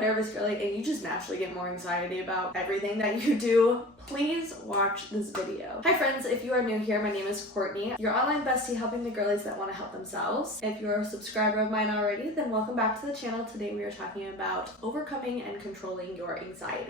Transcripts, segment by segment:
a nervous girly and you just naturally get more anxiety about everything that you do, please watch this video. Hi friends, if you are new here, my name is Courtney, your online bestie helping the girlies that want to help themselves. If you're a subscriber of mine already, then welcome back to the channel. Today we are talking about overcoming and controlling your anxiety.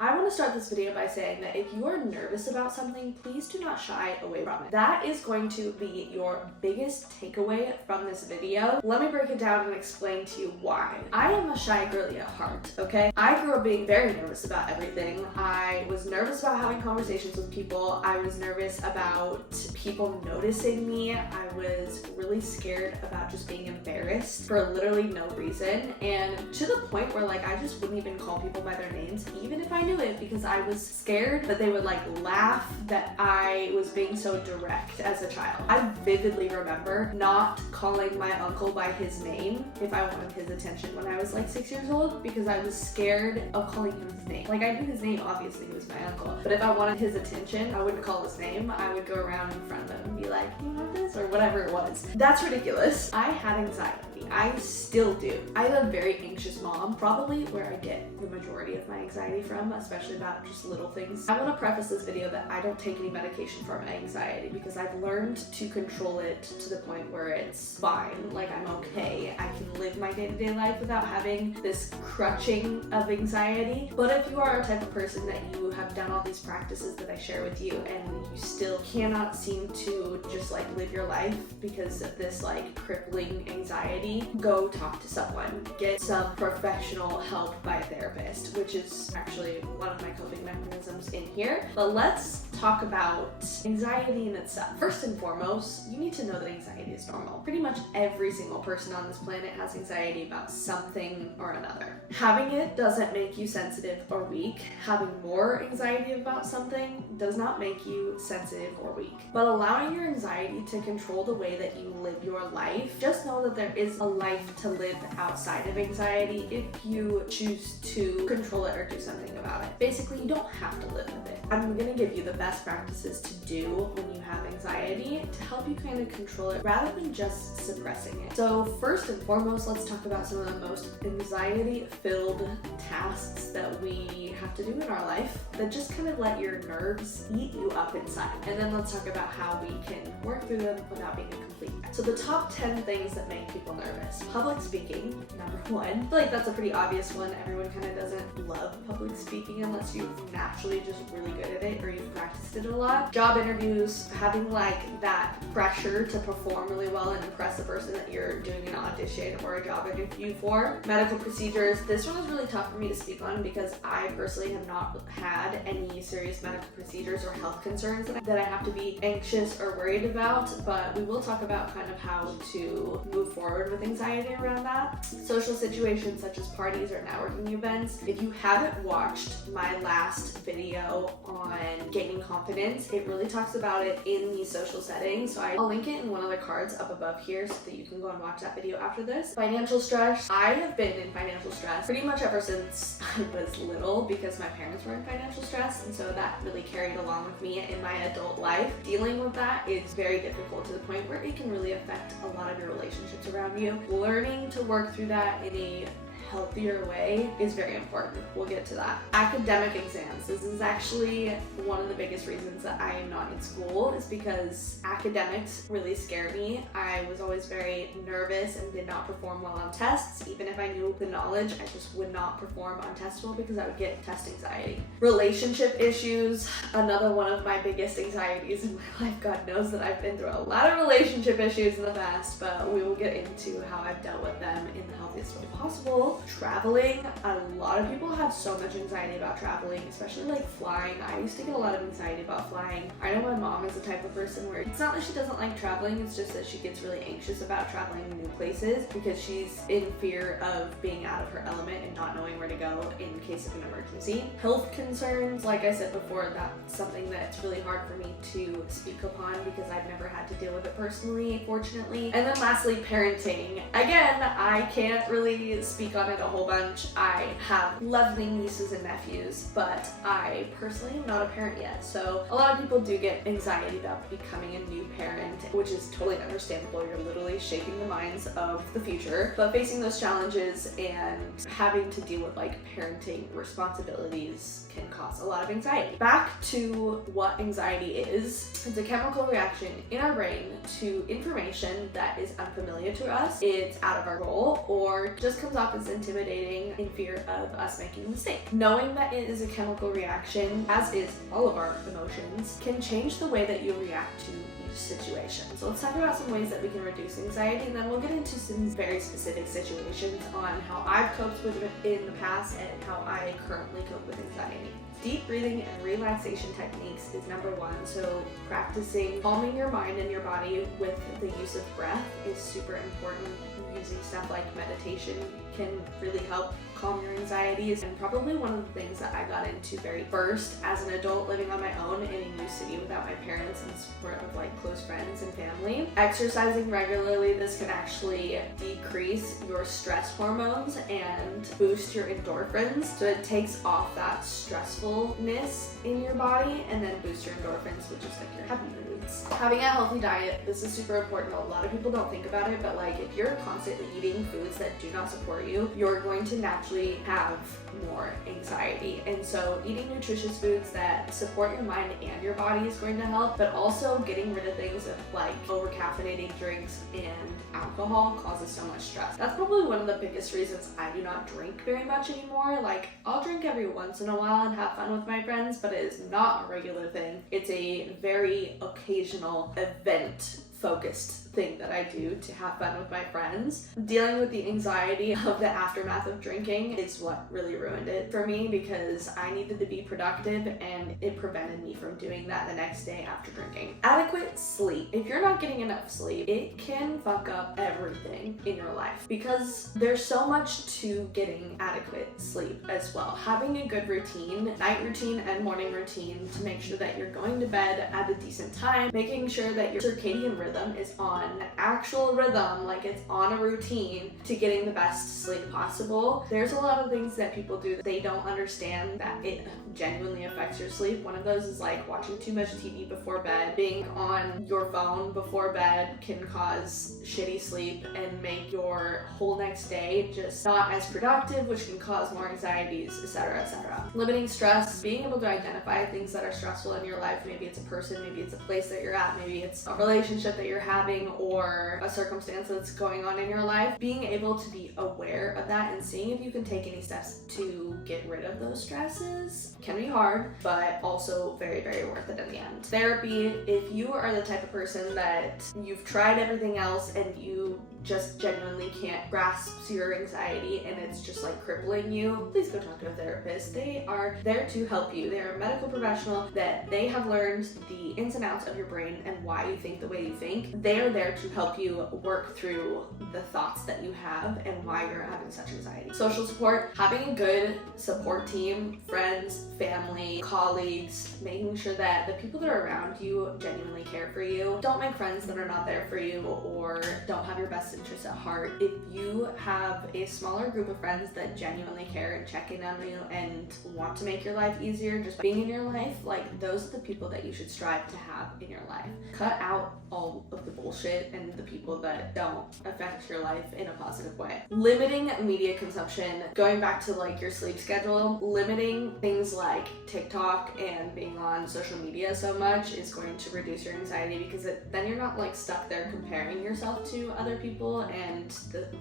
I want to start this video by saying that if you are nervous about something, please do not shy away from it. That is going to be your biggest takeaway from this video. Let me break it down and explain to you why. I am a shy girly at heart, okay? I grew up being very nervous about everything. I was nervous about having conversations with people. I was nervous about people noticing me. I was really scared about just being embarrassed for literally no reason. And to the point where like I just wouldn't even call people by their names, even if I knew it, because I was scared that they would like laugh that I was being so direct as a child. I vividly remember not calling my uncle by his name if I wanted his attention when I was like 6 years old, because I was scared of calling him his name. Like I knew his name, obviously he was my uncle, but if I wanted his attention, I wouldn't call his name. I would go around in front of him and be like, you want this? Or whatever it was. That's ridiculous. I had anxiety. I still do. I have a very anxious mom, probably where I get the majority of my anxiety from, especially about just little things. I want to preface this video that I don't take any medication for my anxiety because I've learned to control it to the point where it's fine, like I'm okay. I can live my day-to-day life without having this crutching of anxiety. But if you are a type of person that you have done all these practices that I share with you and you still cannot seem to just like live your life because of this like crippling anxiety, go talk to someone. Get some professional help by a therapist, which is actually one of my coping mechanisms in here. But let's talk about anxiety in itself. First and foremost, you need to know that anxiety is normal. Pretty much every single person on this planet has anxiety about something or another. Having it doesn't make you sensitive or weak. Having more anxiety about something does not make you sensitive or weak. But allowing your anxiety to control the way that you live your life, just know that there is a life to live outside of anxiety if you choose to control it or do something about it. Basically, you don't have to live with it. I'm gonna give you the best practices to do when you have anxiety to help you kind of control it rather than just suppressing it. So first and foremost, let's talk about some of the most anxiety-filled tasks that we have to do in our life that just kind of let your nerves eat you up inside. And then let's talk about how we can work through them without being a complete mess. So the top 10 things that make people nervous. Public speaking, number one. I feel like that's a pretty obvious one. Everyone kind of doesn't love public speaking unless you're naturally just really good at it or you've practiced it a lot. Job interviews, having like that pressure to perform really well and impress the person that you're doing an audition or a job interview for. Medical procedures. This one is really tough for me to speak on because I personally have not had any serious medical procedures or health concerns that I have to be anxious or worried about, but we will talk about kind of how to move forward with anxiety around that. Social situations such as parties or networking events. If you haven't watched my last video on gaining confidence, it really talks about it in these social settings. So I'll link it in one of the cards up above here so that you can go and watch that video after this. Financial stress. I have been in financial stress pretty much ever since I was little because my parents were in financial stress, and so that really carried along with me in my adult life. Dealing with that is very difficult to the point where it can really affect a lot of your relationships around you. Learning to work through that in a healthier way is very important. We'll get to that. Academic exams. This is actually one of the biggest reasons that I am not in school, is because academics really scare me. I was always very nervous and did not perform well on tests. Even if I knew the knowledge, I just would not perform on tests well because I would get test anxiety. Relationship issues. Another one of my biggest anxieties in my life. God knows that I've been through a lot of relationship issues in the past, but we will get into how I've dealt with them in the healthiest way possible. Traveling. A lot of people have so much anxiety about traveling, especially like flying. I used to get a lot of anxiety about flying. I know my mom is the type of person where it's not that she doesn't like traveling, it's just that she gets really anxious about traveling to new places because she's in fear of being out of her element and not knowing where to go in case of an emergency. Health concerns, like I said before, that's something that's really hard for me to speak upon because I've never had to deal with it personally, fortunately. And then lastly, parenting. Again, I can't really speak on about it a whole bunch. I have lovely nieces and nephews, but I personally am not a parent yet. So a lot of people do get anxiety about becoming a new parent, which is totally understandable. You're literally shaping the minds of the future, but facing those challenges and having to deal with like parenting responsibilities can cause a lot of anxiety. Back to what anxiety is. It's a chemical reaction in our brain to information that is unfamiliar to us, it's out of our role, or just comes off as intimidating in fear of us making a mistake. Knowing that it is a chemical reaction, as is all of our emotions, can change the way that you react to each situation. So let's talk about some ways that we can reduce anxiety, and then we'll get into some very specific situations on how I've coped with it in the past and how I currently cope with anxiety. Deep breathing and relaxation techniques is number one. So practicing calming your mind and your body with the use of breath is super important. Using stuff like meditation can really help calm your anxieties, and probably one of the things that I got into very first as an adult living on my own in a new city without my parents and support of like close friends and family. Exercising regularly, this can actually decrease your stress hormones and boost your endorphins. So it takes off that stressfulness in your body and then boosts your endorphins, which is like your happy moods. Having a healthy diet, this is super important. A lot of people don't think about it, but like if you're constantly eating foods that do not support you, you're going to naturally have more anxiety. And so eating nutritious foods that support your mind and your body is going to help, but also getting rid of things like over caffeinating drinks and alcohol causes so much stress. That's probably one of the biggest reasons I do not drink very much anymore. Like I'll drink every once in a while and have fun with my friends, but it is not a regular thing. It's a very occasional event focused thing that I do to have fun with my friends. Dealing with the anxiety of the aftermath of drinking is what really ruined it for me, because I needed to be productive and it prevented me from doing that the next day after drinking. Adequate sleep. If you're not getting enough sleep, it can fuck up everything in your life, because there's so much to getting adequate sleep as well. Having a good routine, night routine and morning routine, to make sure that you're going to bed at a decent time, making sure that your circadian rhythm is on an actual rhythm, like it's on a routine to getting the best sleep possible. There's a lot of things that people do that they don't understand that it genuinely affects your sleep. One of those is like watching too much TV before bed. Being on your phone before bed can cause shitty sleep and make your whole next day just not as productive, which can cause more anxieties, etc., etc. Limiting stress, being able to identify things that are stressful in your life. Maybe it's a person, maybe it's a place that you're at, maybe it's a relationship that you're having, or a circumstance that's going on in your life. Being able to be aware of that and seeing if you can take any steps to get rid of those stresses can be hard, but also very, very worth it in the end. Therapy, if you are the type of person that you've tried everything else and you just genuinely can't grasp your anxiety and it's just like crippling you, please go talk to a therapist. They are there to help you. They're a medical professional that they have learned the ins and outs of your brain and why you think the way you think. They are there to help you work through the thoughts that you have and why you're having such anxiety. Social support, having a good support team, friends, family, colleagues, making sure that the people that are around you genuinely care for you. Don't make friends that are not there for you or don't have your best interests at heart. If you have a smaller group of friends that genuinely care and check in on you and want to make your life easier, just being in your life, like those are the people that you should strive to have in your life. Cut out all of the bullshit and the people that don't affect your life in a positive way. Limiting media consumption, going back to like your sleep schedule, limiting things like TikTok and being on social media so much is going to reduce your anxiety, because then you're not like stuck there comparing yourself to other people and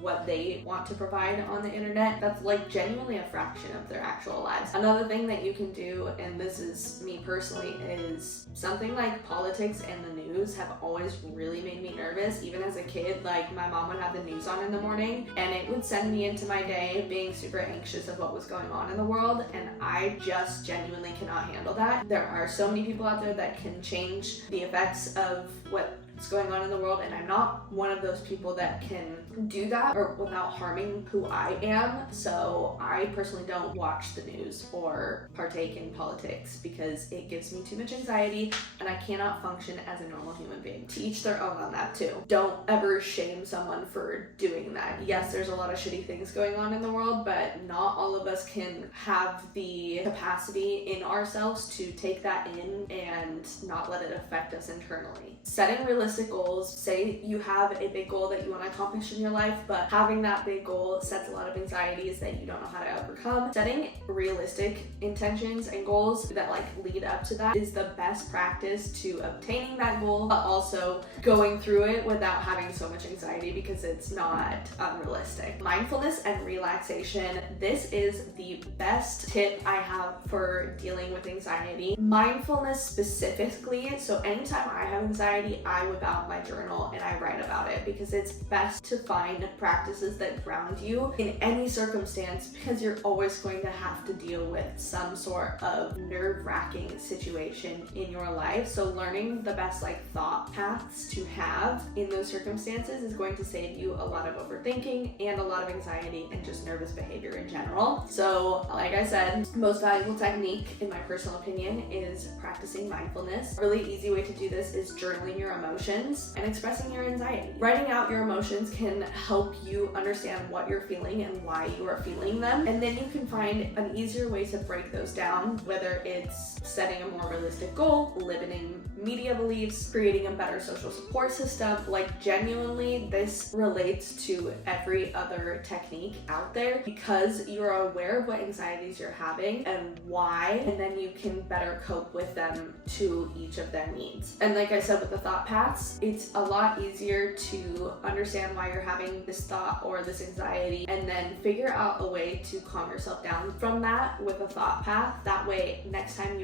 what they want to provide on the internet. That's like genuinely a fraction of their actual lives. Another thing that you can do, and this is me personally, is something like politics and the news have always really made me nervous. Even as a kid, like my mom would have the news on in the morning and it would send me into my day being super anxious of what was going on in the world, and I just genuinely cannot handle that. There are so many people out there that can change the effects of what what's going on in the world, and I'm not one of those people that can do that or without harming who I am. So I personally don't watch the news or partake in politics because it gives me too much anxiety and I cannot function as a normal human being. To each their own on that too. Don't ever shame someone for doing that. Yes, there's a lot of shitty things going on in the world, but not all of us can have the capacity in ourselves to take that in and not let it affect us internally. Setting realistic goals. Say you have a big goal that you want to accomplish in your life, but having that big goal sets a lot of anxieties that you don't know how to overcome. Setting realistic intentions and goals that like lead up to that is the best practice to obtaining that goal, but also going through it without having so much anxiety because it's not unrealistic. Mindfulness and relaxation. This is the best tip I have for dealing with anxiety. Mindfulness specifically. So anytime I have anxiety, I whip out my journal and I write about it because it's best to find practices that ground you in any circumstance, because you're always going to have to deal with some sort of nerve-wracking situation in your life. So learning the best like thought paths to have in those circumstances is going to save you a lot of overthinking and a lot of anxiety and just nervous behavior in general. So like I said, most valuable technique in my personal opinion is practicing mindfulness. A really easy way to do this is journaling your emotions and expressing your anxiety. Writing out your emotions can help you understand what you're feeling and why you are feeling them, and then you can find an easier way to break those down, whether it's setting a more realistic goal, limiting media beliefs, creating a better social support system. Like genuinely, this relates to every other technique out there because you're aware of what anxieties you're having and why, and then you can better cope with them to each of their needs. And like I said with the thought paths, it's a lot easier to understand why you're having this thought or this anxiety and then figure out a way to calm yourself down from that with a thought path. That way next time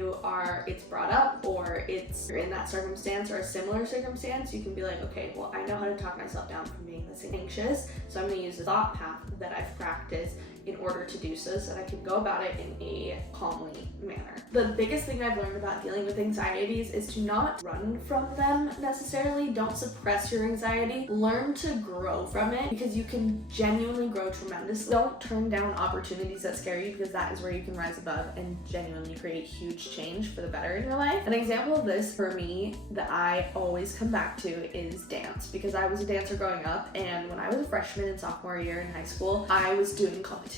it's brought up or you're in that circumstance or a similar circumstance, you can be like, okay, well, I know how to talk myself down from being this anxious, so I'm going to use the thought path that I've practiced in order to do so that I can go about it in a calmly manner. The biggest thing I've learned about dealing with anxieties is to not run from them necessarily. Don't suppress your anxiety. Learn to grow from it because you can genuinely grow tremendously. Don't turn down opportunities that scare you because that is where you can rise above and genuinely create huge change for the better in your life. An example of this for me that I always come back to is dance, because I was a dancer growing up, and when I was a freshman and sophomore year in high school, I was doing competitions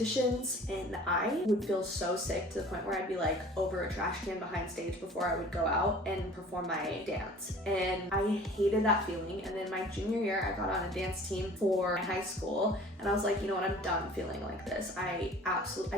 and I would feel so sick to the point where I'd be like over a trash can behind stage before I would go out and perform my dance, and I hated that feeling. And then my junior year I got on a dance team for high school and I was like, you know what, I'm done feeling like this. I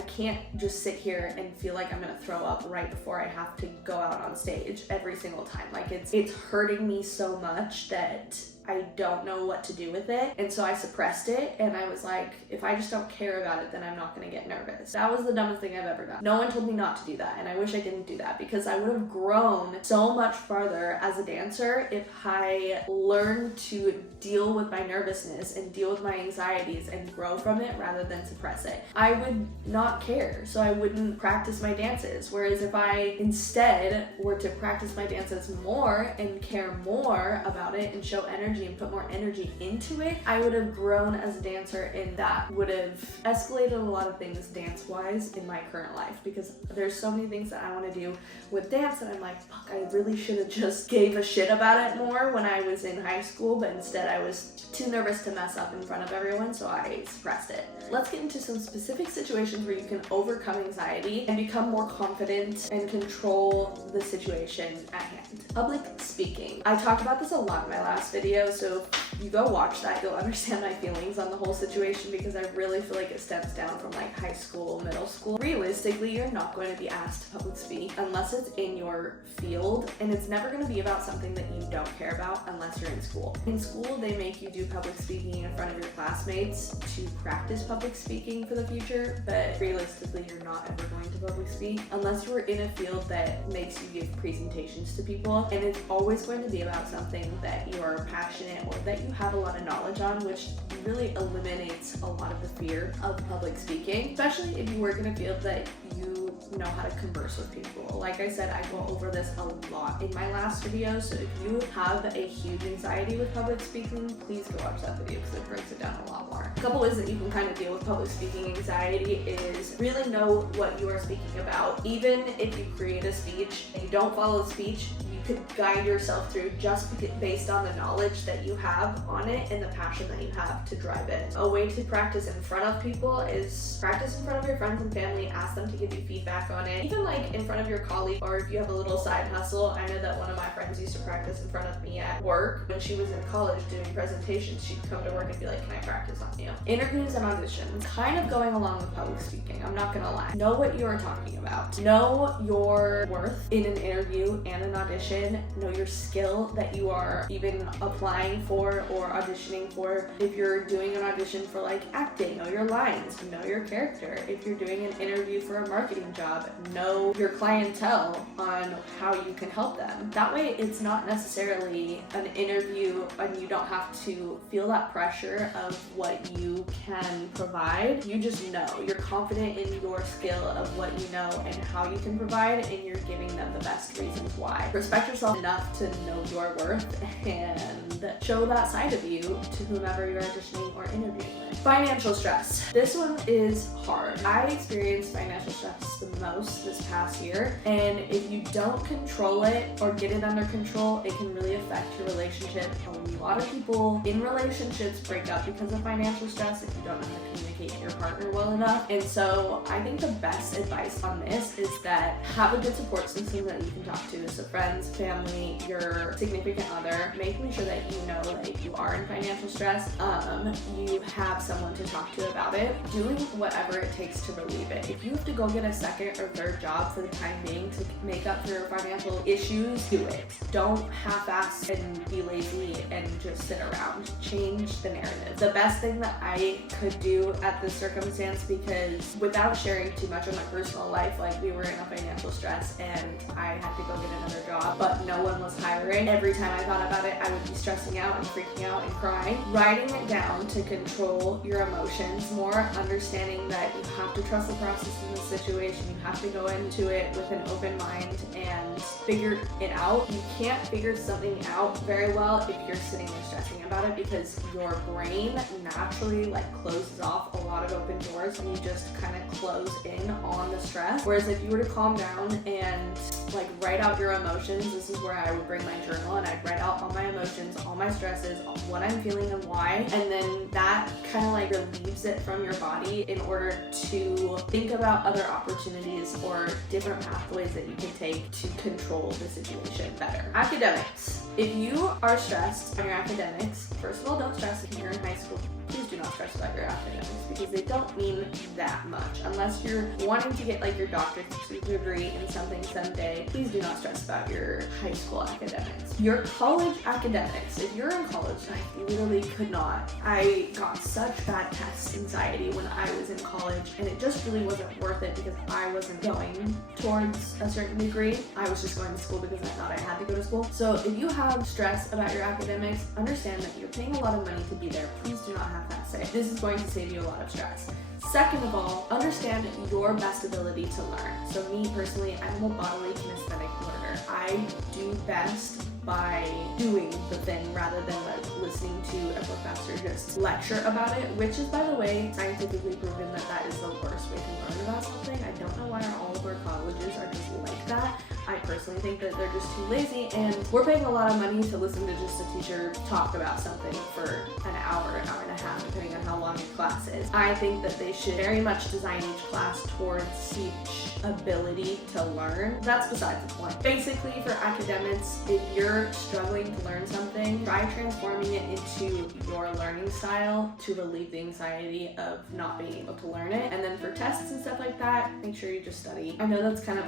can't just sit here and feel like I'm gonna throw up right before I have to go out on stage every single time. Like it's hurting me so much that I don't know what to do with it. And so I suppressed it and I was like, if I just don't care about it, then I'm not gonna get nervous. That was the dumbest thing I've ever done. No one told me not to do that, and I wish I didn't do that because I would have grown so much farther as a dancer if I learned to deal with my nervousness and deal with my anxieties and grow from it rather than suppress it. I would not care, so I wouldn't practice my dances. Whereas if I instead were to practice my dances more and care more about it and show energy and put more energy into it, I would have grown as a dancer, and that would have escalated a lot of things dance-wise in my current life, because there's so many things that I want to do with dance that I'm like, fuck, I really should have just gave a shit about it more when I was in high school, but instead I was too nervous to mess up in front of everyone, so I suppressed it. Let's get into some specific situations where you can overcome anxiety and become more confident and control the situation at hand. Public speaking. I talked about this a lot in my last video, so if you go watch that, you'll understand my feelings on the whole situation, because I really feel like it stems down from like high school, middle school. Realistically, you're not going to be asked to public speak unless it's in your field, and it's never going to be about something that you don't care about unless you're in school. In school, they make you do public speaking in front of your classmates to practice public speaking for the future, but realistically, you're not ever going to public speak unless you're in a field that makes you give presentations to people, and it's always going to be about something that you're passionate or that you have a lot of knowledge on, which really eliminates a lot of the fear of public speaking, especially if you work in a field that you know how to converse with people. Like I said, I go over this a lot in my last video, so if you have a huge anxiety with public speaking, please go watch that video because it breaks it down a lot more. A couple ways that you can kind of deal with public speaking anxiety is really know what you are speaking about. Even if you create a speech and you don't follow the speech, you could guide yourself through just based on the knowledge that you have on it and the passion that you have to drive it. A way to practice in front of people is practice in front of your friends and family, ask them to give you feedback on it. Even like in front of your colleague, or if you have a little side hustle. I know that one of my friends used to practice in front of me at work. When she was in college doing presentations, she'd come to work and be like, can I practice on you? Interviews and auditions, kind of going along with public speaking, I'm not gonna lie. Know what you're talking about. Know your worth in an interview and an audition. Know your skill that you are even applying for or auditioning for. If you're doing an audition for like acting, know your lines, know your character. If you're doing an interview for a marketing job, know your clientele on how you can help them. That way it's not necessarily an interview and you don't have to feel that pressure of what you can provide. You just know. You're confident in your skill of what you know and how you can provide, and you're giving them the best reasons why. Respect yourself enough to know your worth and show that side of you to whomever you're auditioning or interviewing with. Financial stress. This one is hard. I experienced financial stress the most this past year, and if you don't control it or get it under control, it can really affect your relationship. A lot of people in relationships break up because of financial stress if you don't know how to communicate with your partner well enough. And so I think the best advice on this is that have a good support system that you can talk to. So friends, family, your significant other, making sure that you know that if you are in financial stress, you have someone to talk to about it, doing whatever it takes to relieve it. If you have to go get a second or third job for the time being to make up for your financial issues, do it. Don't half-ass and be lazy and just sit around. Change the narrative. The best thing that I could do at this circumstance, because without sharing too much of my personal life, like we were in a financial stress and I had to go get another job, but no one was hiring. Every time I thought about it, I would be stressing out and freaking out and crying. Writing it down to control your emotions more, understanding that you have to trust the process in this situation. You have to go into it with an open mind and figure it out. You can't figure something out very well if you're sitting there stressing about it, because your brain naturally closes off a lot of open doors and you just kind of close in on the stress. Whereas if you were to calm down and write out your emotions, this is where I would bring my journal and I'd write out all my emotions, all my stresses, what I'm feeling and why, and then that kind of relieves it from your body in order to think about other opportunities or different pathways that you can take to control the situation better. Academics. If you are stressed on your academics, first of all, don't stress if you're in high school. Please do not stress about your academics because they don't mean that much. Unless you're wanting to get your doctorate degree in something someday, please do not stress about your high school academics. Your college academics, if you're in college, I literally could not. I got such bad test anxiety when I was in college, and it just really wasn't worth it because I wasn't going towards a certain degree. I was just going to school because I thought I had to go to school. So if you have stress about your academics, understand that you're paying a lot of money to be there. Please do not have that say. This is going to save you a lot of stress. Second of all, understand your best ability to learn. So me personally, I'm a bodily kinesthetic learner. I do best by doing the thing rather than listening to a professor just lecture about it, which is, by the way, scientifically proven that that is the worst way to learn about something. I don't know why all of our colleges are just like that. I personally think that they're just too lazy, and we're paying a lot of money to listen to just a teacher talk about something for an hour and a half, depending on how long your class is. I think that they should very much design each class towards each ability to learn. That's besides the point. Basically, for academics, if you're struggling to learn something, try transforming it into your learning style to relieve the anxiety of not being able to learn it. And then for tests and stuff like that, make sure you just study. I know that's kind of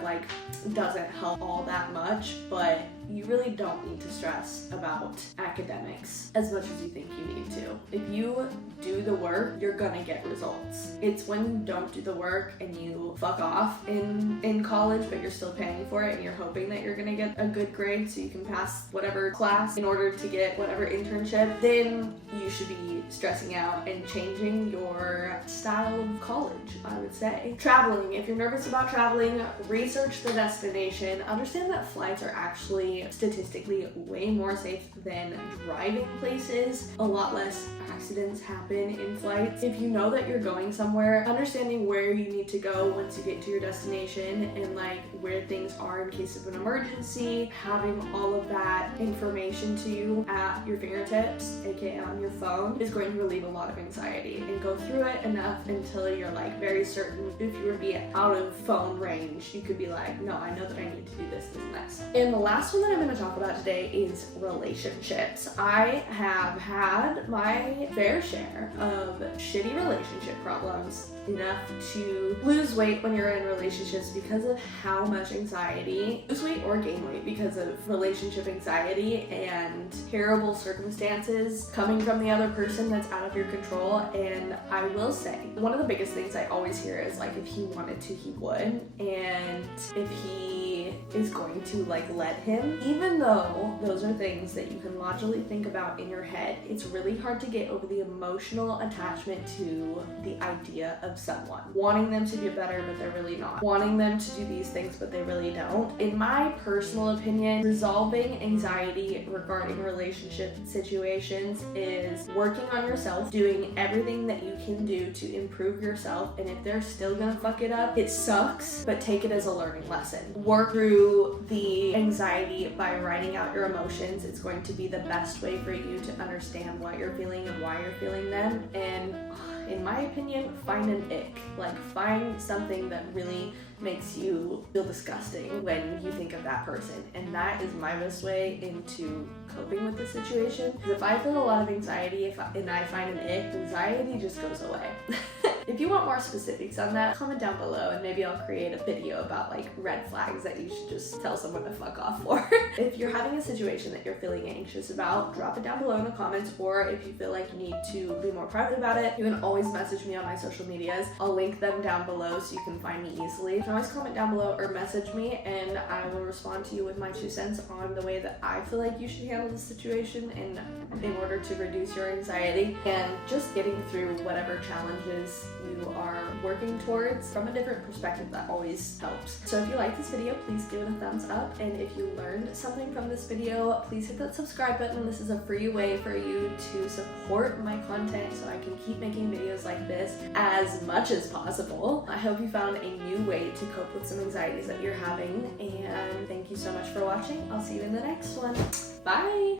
doesn't help all that much, but you really don't need to stress about academics as much as you think you need to. If you do the work, you're gonna get results. It's when you don't do the work and you fuck off in college, but you're still paying for it and you're hoping that you're gonna get a good grade so you can pass whatever class in order to get whatever internship, then you should be be stressing out and changing your style of college, I would say. Traveling. If you're nervous about traveling, research the destination. Understand that flights are actually statistically way more safe than driving places. A lot less accidents happen in flights. If you know that you're going somewhere, understanding where you need to go once you get to your destination and like where things are in case of an emergency, having all of that information to you at your fingertips, aka on your phone, is going to relieve a lot of anxiety. And go through it enough until you're like very certain. If you were to be out of phone range, you could be like, no, I know that I need to do this and this. And the last one that I'm going to talk about today is relationships. I have had my fair share of shitty relationship problems, enough to lose weight when you're in relationships because of how much anxiety, lose weight or gain weight because of relationship anxiety and terrible circumstances coming from the other person that's out of your control. And I will say, one of the biggest things I always hear is like, if he wanted to, he would, and if he is going to, like, let him. Even though those are things that you can logically think about in your head, it's really hard to get over the emotional attachment to the idea of someone. Wanting them to do better, but they're really not. Wanting them to do these things, but they really don't. In my personal opinion, resolving anxiety regarding relationship situations is working on yourself, doing everything that you can do to improve yourself, and if they're still gonna fuck it up, it sucks, but take it as a learning lesson. Work through the anxiety by writing out your emotions. It's going to be the best way for you to understand what you're feeling and why you're feeling them. And in my opinion, find an ick. Like, find something that really makes you feel disgusting when you think of that person. And that is my best way into coping with the situation. Because if I feel a lot of anxiety and I find an ick, anxiety just goes away. If you want more specifics on that, comment down below and maybe I'll create a video about like red flags that you should just tell someone to fuck off for. If you're having a situation that you're feeling anxious about, drop it down below in the comments, or if you feel like you need to be more private about it, you can always message me on my social medias. I'll link them down below so you can find me easily. You can always comment down below or message me and I will respond to you with my 2 cents on the way that I feel like you should handle the situation and in order to reduce your anxiety and just getting through whatever challenges you are working towards from a different perspective. That always helps. So if you like this video, please give it a thumbs up, and if you learned something from this video, please hit that subscribe button. This is a free way for you to support my content so I can keep making videos like this as much as possible. I hope you found a new way to cope with some anxieties that you're having, and thank you so much for watching. I'll see you in the next one. Bye!